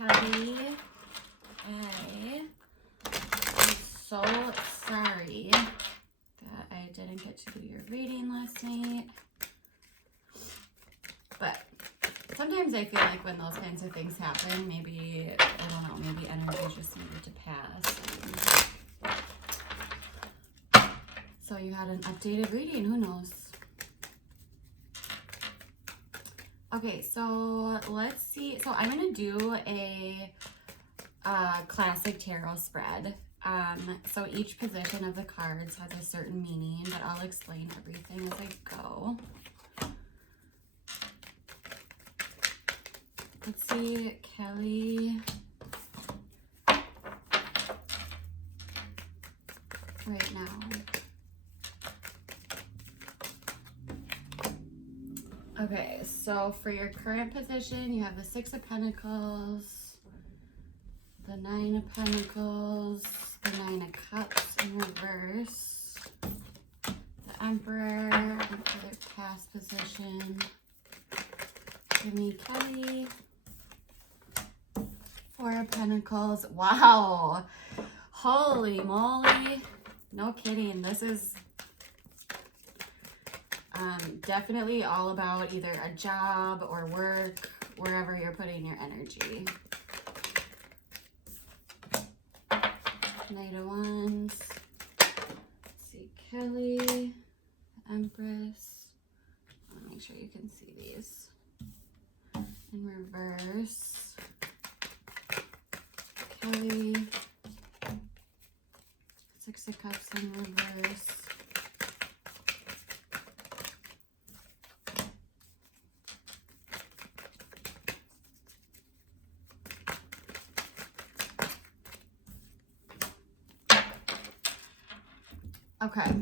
Kelly. I'm so sorry that I didn't get to do your reading last night. But sometimes I feel like when those kinds of things happen, maybe, I don't know, maybe energy just needed to pass. So you had an updated reading, who knows? Okay, so let's see. So I'm going to do a classic tarot spread. So each position of the cards has a certain meaning, but I'll explain everything as I go. Let's see, Kelly. Right now. Okay, so for your current position, you have the Six of Pentacles, the Nine of Pentacles, the Nine of Cups in reverse, the Emperor, and for their past position, give me Kelly, Four of Pentacles. Wow, holy moly, no kidding, this is definitely all about either a job or work, wherever you're putting your energy. Knight of Wands. Let's see, Kelly, Empress. I want to make sure you can see these. In reverse. Kelly. Six of Cups in reverse. Okay.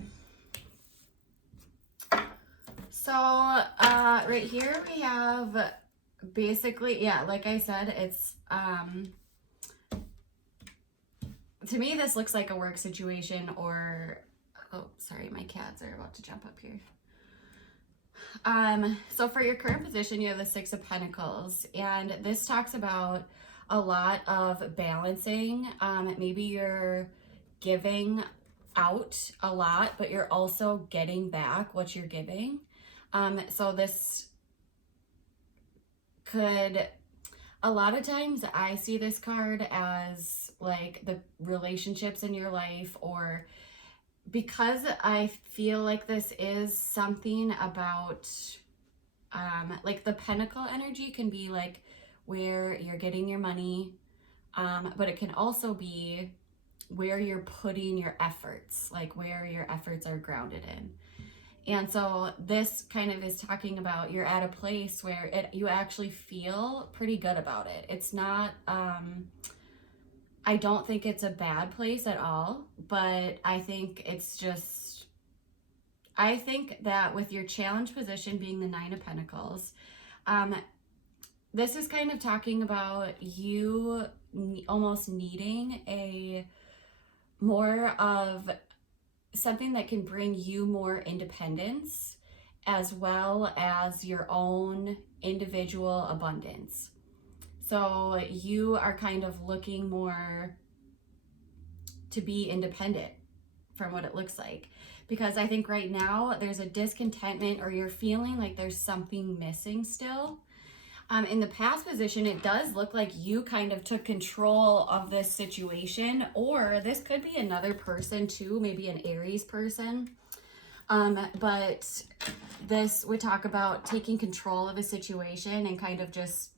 So, right here we have basically, yeah, like I said, it's, to me, this looks like a work situation or, oh, sorry, my cats are about to jump up here. So for your current position, you have the Six of Pentacles, and this talks about a lot of balancing. Maybe you're giving out a lot, but you're also getting back what you're giving. So this could, a lot of times I see this card as like the relationships in your life, or because I feel like this is something about, like the Pentacle energy can be like where you're getting your money, but it can also be where you're putting your efforts, like where your efforts are grounded in. And so this kind of is talking about you're at a place where you actually feel pretty good about it. It's not, I don't think it's a bad place at all, but I think it's just, I think that with your challenge position being the Nine of Pentacles, this is kind of talking about you almost needing a more of something that can bring you more independence, as well as your own individual abundance. So you are kind of looking more to be independent from what it looks like, because I think right now there's a discontentment, or you're feeling like there's something missing still. In the past position, it does look like you kind of took control of this situation, or this could be another person too, maybe an Aries person. But this would talk about taking control of a situation and kind of just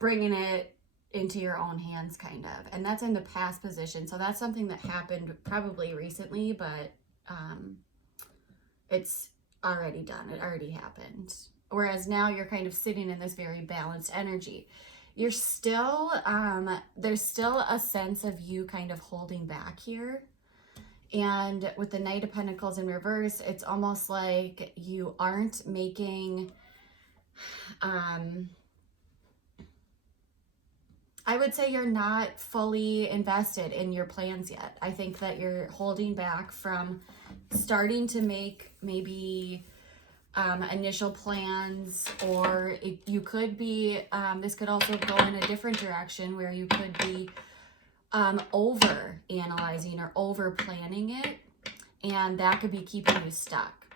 bringing it into your own hands, kind of. And that's in the past position. So that's something that happened probably recently, but it's already done. It already happened. Whereas now you're kind of sitting in this very balanced energy. You're still, there's still a sense of you kind of holding back here. And with the Knight of Pentacles in reverse, it's almost like you aren't making, I would say you're not fully invested in your plans yet. I think that you're holding back from starting to make maybe initial plans, or you could be, this could also go in a different direction where you could be over analyzing or over planning it, and that could be keeping you stuck.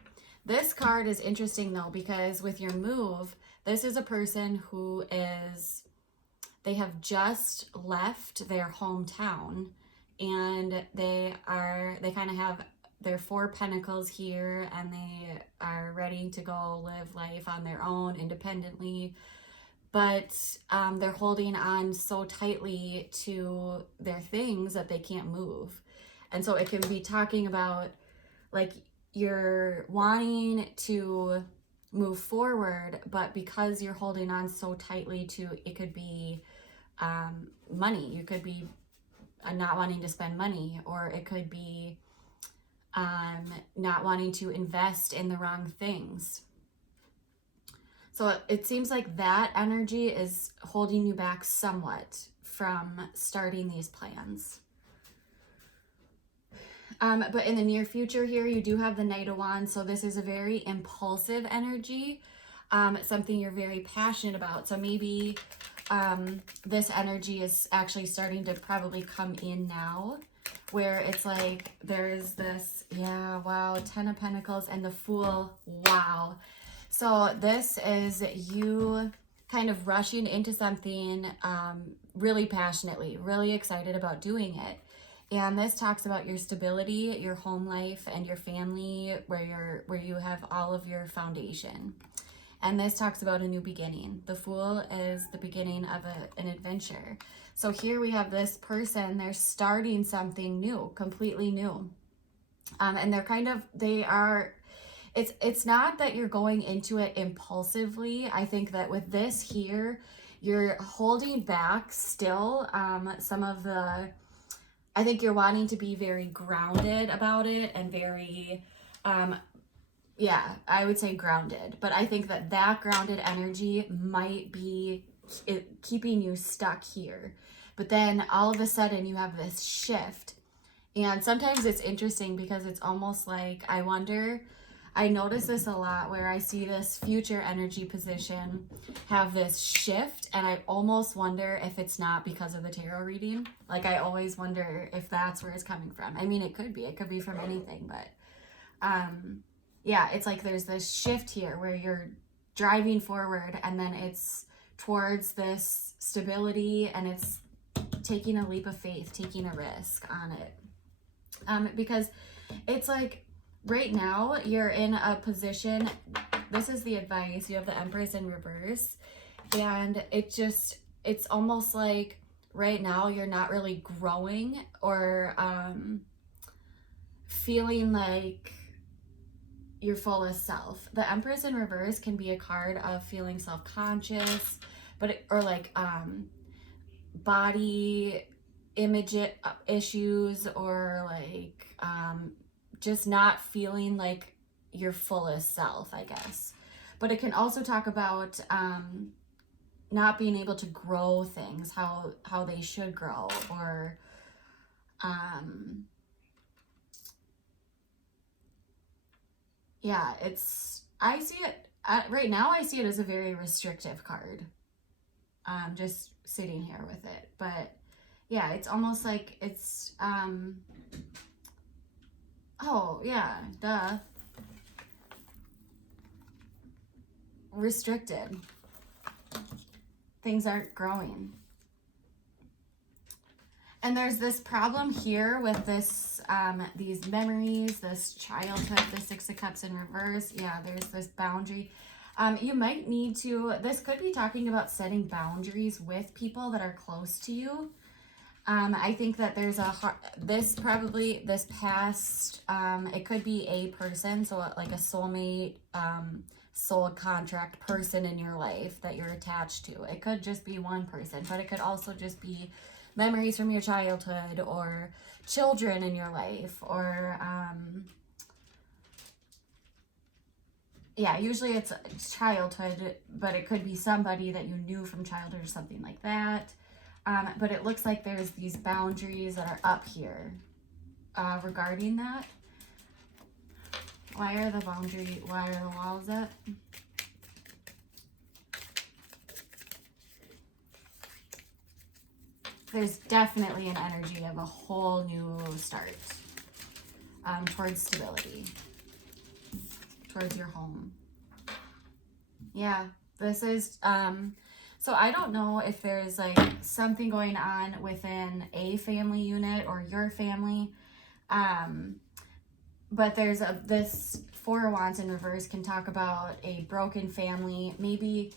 This card is interesting though, because with your move, this is a person who is, they have just left their hometown, and they kind of have their Four Pentacles here, and they are ready to go live life on their own independently, but they're holding on so tightly to their things that they can't move. And so it can be talking about like you're wanting to move forward, but because you're holding on so tightly to, it could be money. You could be not wanting to spend money, or it could be not wanting to invest in the wrong things. So it seems like that energy is holding you back somewhat from starting these plans. But in the near future here, you do have the Knight of Wands. So this is a very impulsive energy, something you're very passionate about. So maybe this energy is actually starting to probably come in now, where it's like there's this, yeah, wow, Ten of Pentacles and the Fool, wow. So this is you kind of rushing into something really passionately, really excited about doing it. And this talks about your stability, your home life, and your family, where you have all of your foundation. And this talks about a new beginning. The Fool is the beginning of an adventure. So here we have this person, they're starting something new, completely new. And it's not that you're going into it impulsively. I think that with this here, you're holding back still some of the, I think you're wanting to be very grounded about it and very, yeah, I would say grounded. But I think that grounded energy might be keeping you stuck here. But then all of a sudden you have this shift. And sometimes it's interesting because it's almost like, I notice this a lot where I see this future energy position have this shift, and I almost wonder if it's not because of the tarot reading. Like, I always wonder if that's where it's coming from. I mean, it could be from anything, but yeah, it's like there's this shift here where you're driving forward, and then it's towards this stability, and it's taking a leap of faith, taking a risk on it. Because it's like, right now, you're in a position, this is the advice, you have the Empress in reverse, and it's almost like right now you're not really growing or feeling like your fullest self. The Empress in reverse can be a card of feeling self-conscious, or like body image issues, or like just not feeling like your fullest self, I guess. But it can also talk about not being able to grow things how they should grow, or yeah, I see it right now, I see it as a very restrictive card, just sitting here with it. But yeah, it's almost like it's oh, yeah, duh. Restricted. Things aren't growing. And there's this problem here with this, these memories, this childhood, the Six of Cups in reverse. Yeah, there's this boundary. You might need to, this could be talking about setting boundaries with people that are close to you. I think that there's this past, it could be a person, so like a soulmate, soul contract person in your life that you're attached to. It could just be one person, but it could also just be memories from your childhood, or children in your life, or, yeah, usually it's childhood, but it could be somebody that you knew from childhood or something like that. But it looks like there's these boundaries that are up here regarding that. Why are the walls up? There's definitely an energy of a whole new start towards stability, towards your home. Yeah, this is, so I don't know if there's like something going on within a family unit or your family, but there's this Four of Wands in reverse can talk about a broken family. Maybe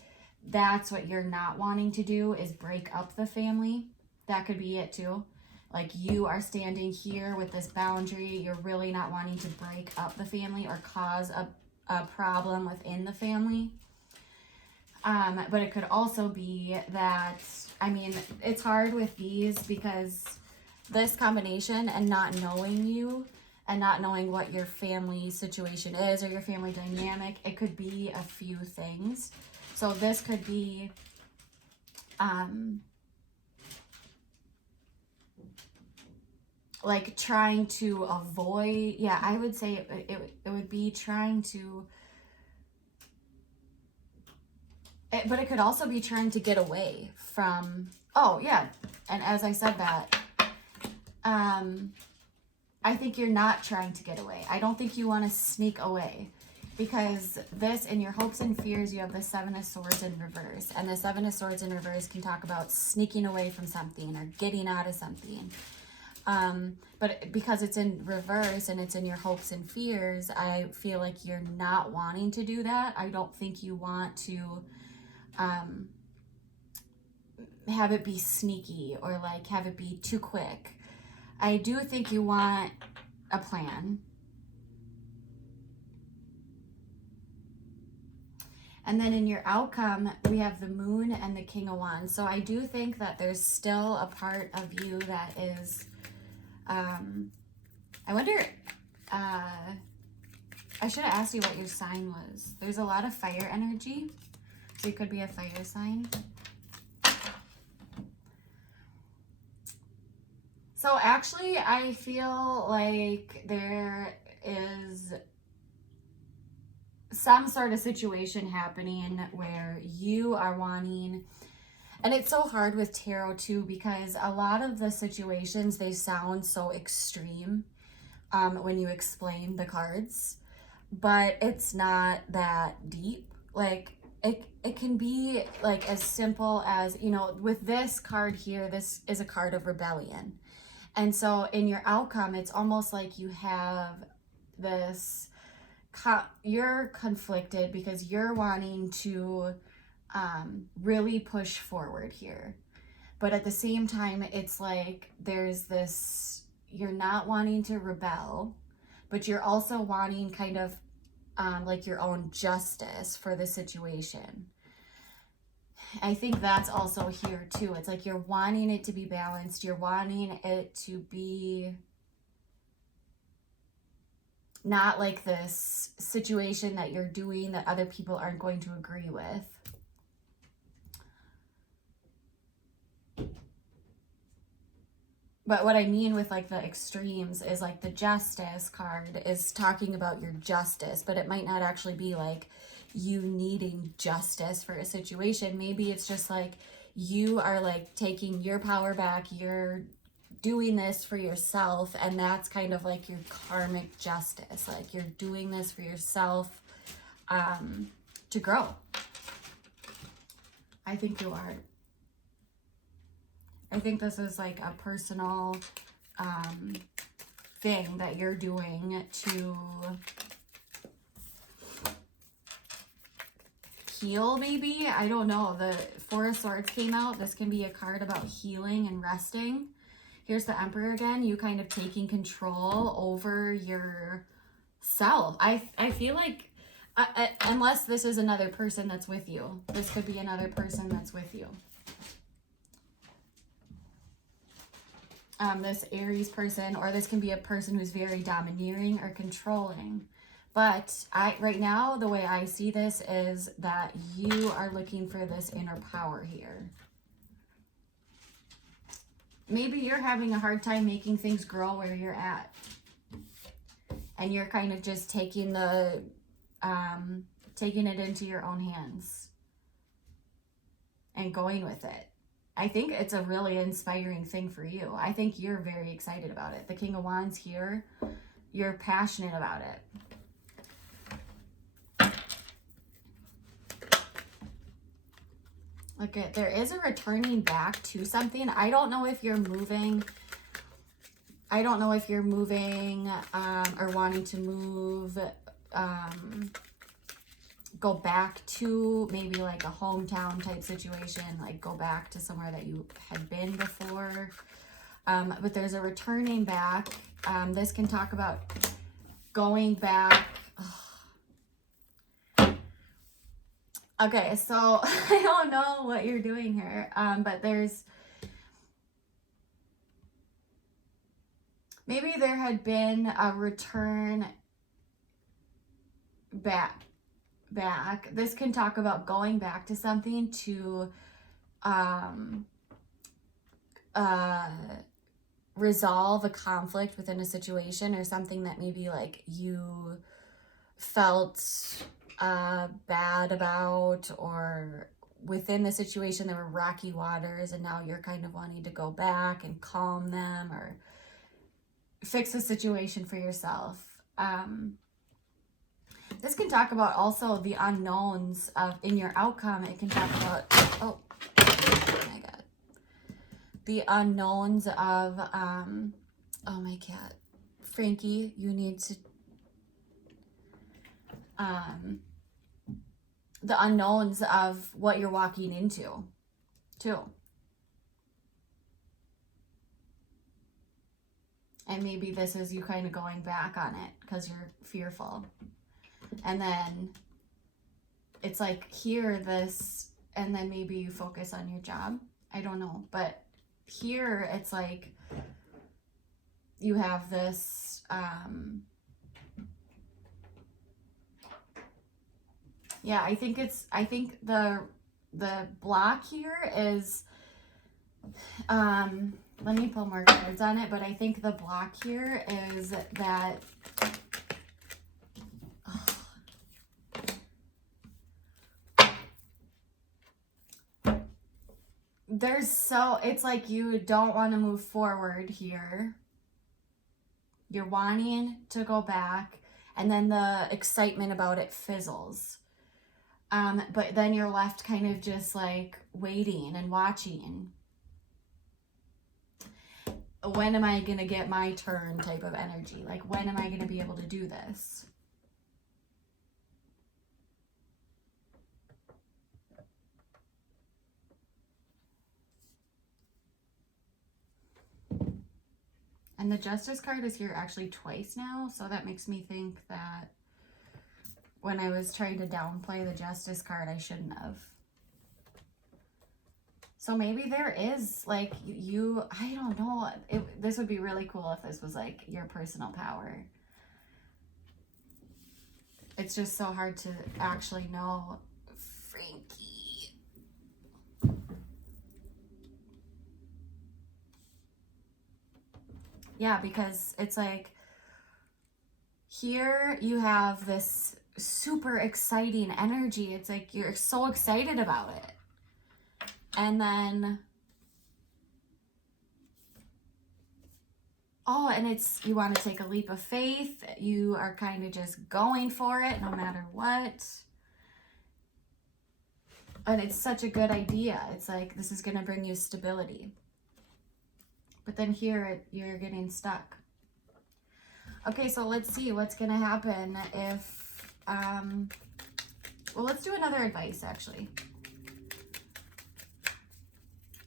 that's what you're not wanting to do, is break up the family. That could be it too. Like you are standing here with this boundary. You're really not wanting to break up the family or cause a problem within the family. But it could also be that, I mean, it's hard with these because this combination and not knowing you and not knowing what your family situation is or your family dynamic, it could be a few things. So this could be, like trying to avoid, yeah, I would say it would be trying to, but it could also be trying to get away from, oh yeah, and as I said that, I think you're not trying to get away. I don't think you want to sneak away, because this, in your hopes and fears, you have the Seven of Swords in reverse, and the Seven of Swords in reverse can talk about sneaking away from something or getting out of something. But because it's in reverse and it's in your hopes and fears, I feel like you're not wanting to do that. I don't think you want to have it be sneaky or like have it be too quick. I do think you want a plan. And then in your outcome, we have the Moon and the King of Wands. So I do think that there's still a part of you that is, I wonder, I should have asked you what your sign was. There's a lot of fire energy, so you could be a fire sign. So actually, I feel like there is some sort of situation happening where you are wanting, and it's so hard with tarot too, because a lot of the situations, they sound so extreme when you explain the cards, but it's not that deep. Like it can be like as simple as, you know, with this card here, this is a card of rebellion. And so in your outcome, it's almost like you have this, you're conflicted because you're wanting to really push forward here. But at the same time, it's like there's this, you're not wanting to rebel, but you're also wanting kind of like your own justice for the situation. I think that's also here too. It's like you're wanting it to be balanced. You're wanting it to be not like this situation that you're doing that other people aren't going to agree with. But what I mean with like the extremes is like the Justice card is talking about your justice, but it might not actually be like you needing justice for a situation. Maybe it's just like you are like taking your power back, you're doing this for yourself, and that's kind of like your karmic justice. Like you're doing this for yourself to grow. I think you are. I think this is like a personal thing that you're doing to heal, maybe. I don't know. The Four of Swords came out. This can be a card about healing and resting. Here's the Emperor again. You kind of taking control over yourself. I feel like, unless this is another person that's with you. This could be another person that's with you. This Aries person, or this can be a person who's very domineering or controlling. But right now, the way I see this is that you are looking for this inner power here. Maybe you're having a hard time making things grow where you're at. and you're kind of just taking it into your own hands and going with it. I think it's a really inspiring thing for you. I think you're very excited about it. The King of Wands here, you're passionate about it. Look at, there is a returning back to something. I don't know if you're moving. I don't know if you're moving or wanting to move, go back to maybe like a hometown type situation, like go back to somewhere that you had been before. But there's a returning back. This can talk about going back. Okay, so I don't know what you're doing here, but maybe there had been a return back. This can talk about going back to something to resolve a conflict within a situation, or something that maybe like you felt bad about, or within the situation there were rocky waters and now you're kind of wanting to go back and calm them or fix the situation for yourself. This can talk about also the unknowns of in your outcome. It can talk about, oh my God, the unknowns of, oh my cat, Frankie, you need to, the unknowns of what you're walking into too. And maybe this is you kind of going back on it because you're fearful. And then it's like here, this, and then maybe you focus on your job. I don't know. But here it's like you have this, yeah, I think the block here is, let me pull more cards on it, but I think the block here is that, it's like you don't want to move forward here. You're wanting to go back, and then the excitement about it fizzles. But then you're left kind of just like waiting and watching. When am I going to get my turn type of energy? Like, when am I going to be able to do this? And the Justice card is here actually twice now. So that makes me think that when I was trying to downplay the Justice card, I shouldn't have. So maybe there is like I don't know. This would be really cool if this was like your personal power. It's just so hard to actually know. Frankie. Yeah, because it's like here you have this super exciting energy. It's like you're so excited about it. And then, oh, and it's, you want to take a leap of faith. You are kind of just going for it no matter what. And it's such a good idea. It's like, this is going to bring you stability. But then here, you're getting stuck. Okay, so let's see what's going to happen if, well, let's do another advice, actually.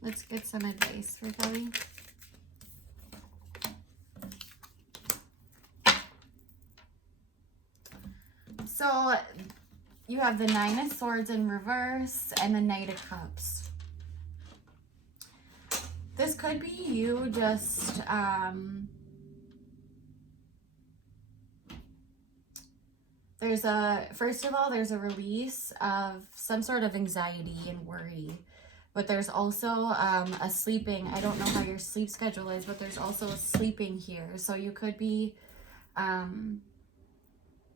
Let's get some advice for Kelly. So you have the Nine of Swords in reverse and the Knight of Cups. This could be you just, first of all, there's a release of some sort of anxiety and worry. But there's also a sleeping. I don't know how your sleep schedule is, but there's also a sleeping here. So you could be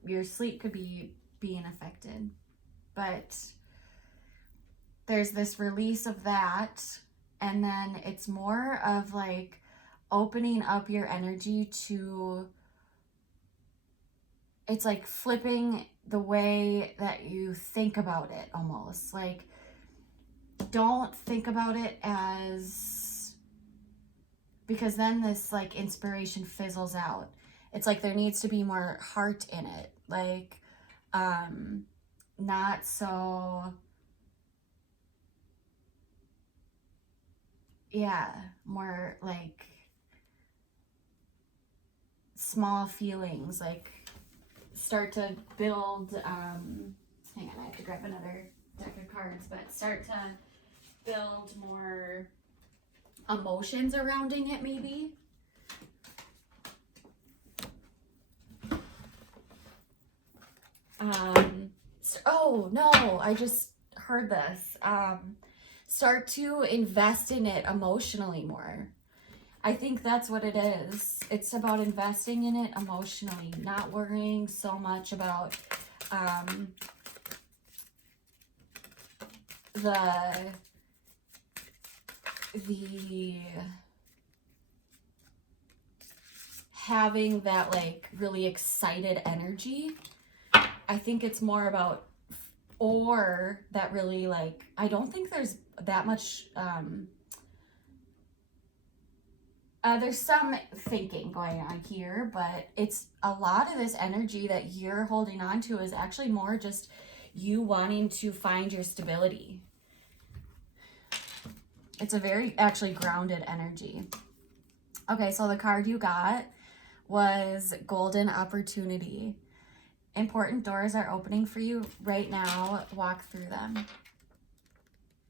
your sleep could be being affected. But there's this release of that, and then it's more of like opening up your energy to, it's like flipping the way that you think about it almost. Like, don't think about it as, because then this like inspiration fizzles out. It's like there needs to be more heart in it. Like, not so, yeah, more like small feelings, like start to build, hang on, I have to grab another deck of cards, but start to build more emotions surrounding it, maybe. Oh no, I just heard this. Start to invest in it emotionally more. I think that's what it is. It's about investing in it emotionally, not worrying so much about the having that like really excited energy. I think it's more about, or that really like, I don't think there's that much, there's some thinking going on here, but it's a lot of this energy that you're holding on to is actually more just you wanting to find your stability. It's a very actually grounded energy. Okay, so the card you got was Golden Opportunity. Important doors are opening for you right now. Walk through them.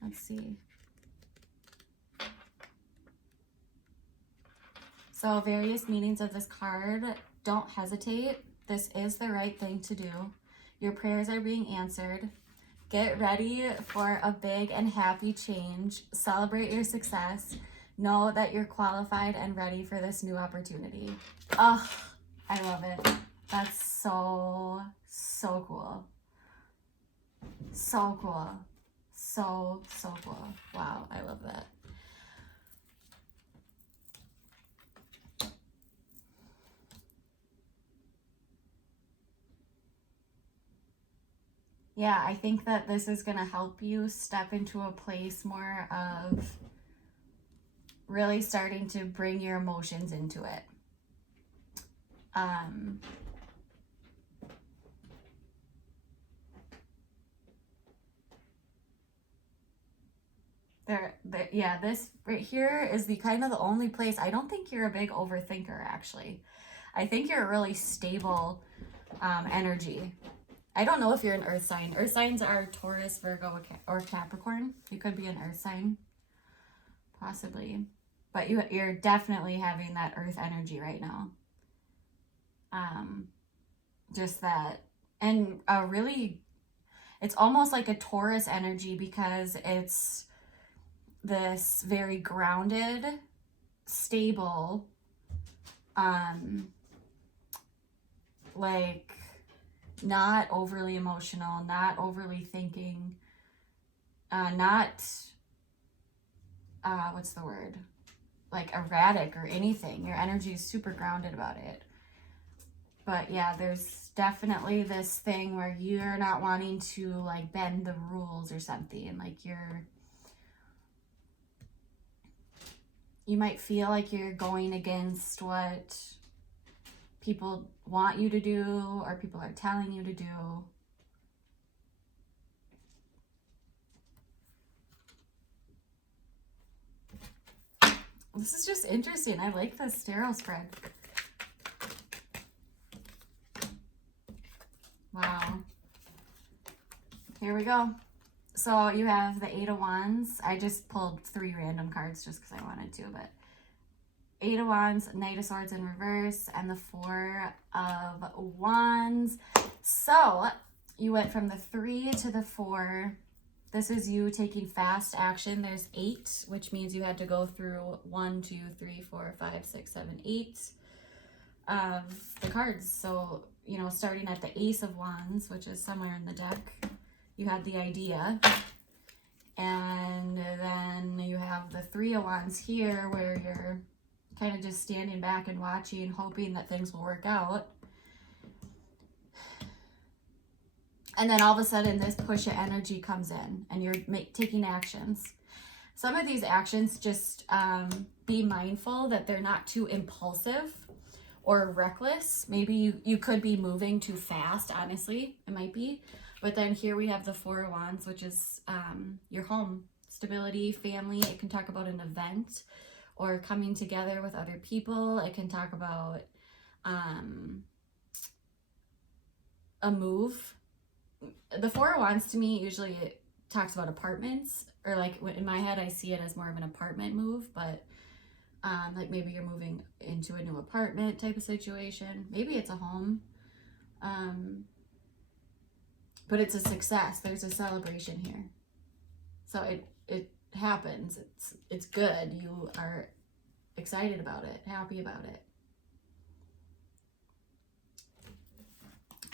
Let's see. So various meanings of this card. Don't hesitate. This is the right thing to do. Your prayers are being answered. Get ready for a big and happy change. Celebrate your success. Know that you're qualified and ready for this new opportunity. Oh, I love it. That's so cool. So cool. So cool. Wow, I love that. Yeah, I think that this is going to help you step into a place more of really starting to bring your emotions into it. Yeah, this right here is the kind of the only place. I don't think you're a big overthinker, actually. I think you're a really stable energy. I don't know if you're an earth sign. Earth signs are Taurus, Virgo, or Capricorn. You could be an earth sign, possibly. But you're definitely having that earth energy right now. Just that. And really, it's almost like a Taurus energy because it's this very grounded, stable, like not overly emotional, not overly thinking, not, what's the word? Like erratic or anything. Your energy is super grounded about it. But yeah, there's definitely this thing where you're not wanting to like bend the rules or something. Like you might feel like you're going against what people want you to do or people are telling you to do. This is just interesting. I like this tarot spread. Wow. Here we go. So you have the Eight of Wands. I just pulled 3 random cards just because I wanted to, but Eight of Wands, Knight of Swords in reverse, and the Four of Wands. So you went from the 3 to the 4. This is you taking fast action. There's 8, which means you had to go through 1, 2, 3, 4, 5, 6, 7, 8 of the cards. So you know, starting at the Ace of Wands, which is somewhere in the deck, you had the idea. And then you have the Three of Wands here, where you're kind of just standing back and watching, hoping that things will work out. And then all of a sudden this push of energy comes in and you're taking actions. Some of these actions, just be mindful that they're not too impulsive or reckless. Maybe you could be moving too fast, honestly, it might be. But then here we have the Four of Wands, which is your home, stability, family. It can talk about an event or coming together with other people. It can talk about a move. The Four of Wands to me usually it talks about apartments, or like in my head I see it as more of an apartment move, but like maybe you're moving into a new apartment type of situation. Maybe it's a home. But it's a success. There's a celebration here. So it happens. It's good. You are excited about it, happy about it.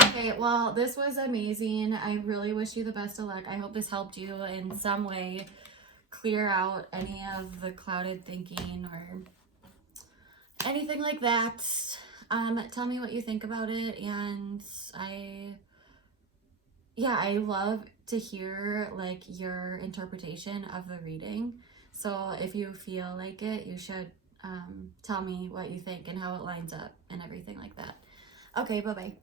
Okay, well, this was amazing. I really wish you the best of luck. I hope this helped you in some way clear out any of the clouded thinking or anything like that. Tell me what you think about it, and I love to hear like your interpretation of the reading. So if you feel like it, you should tell me what you think and how it lines up and everything like that. Okay, bye-bye.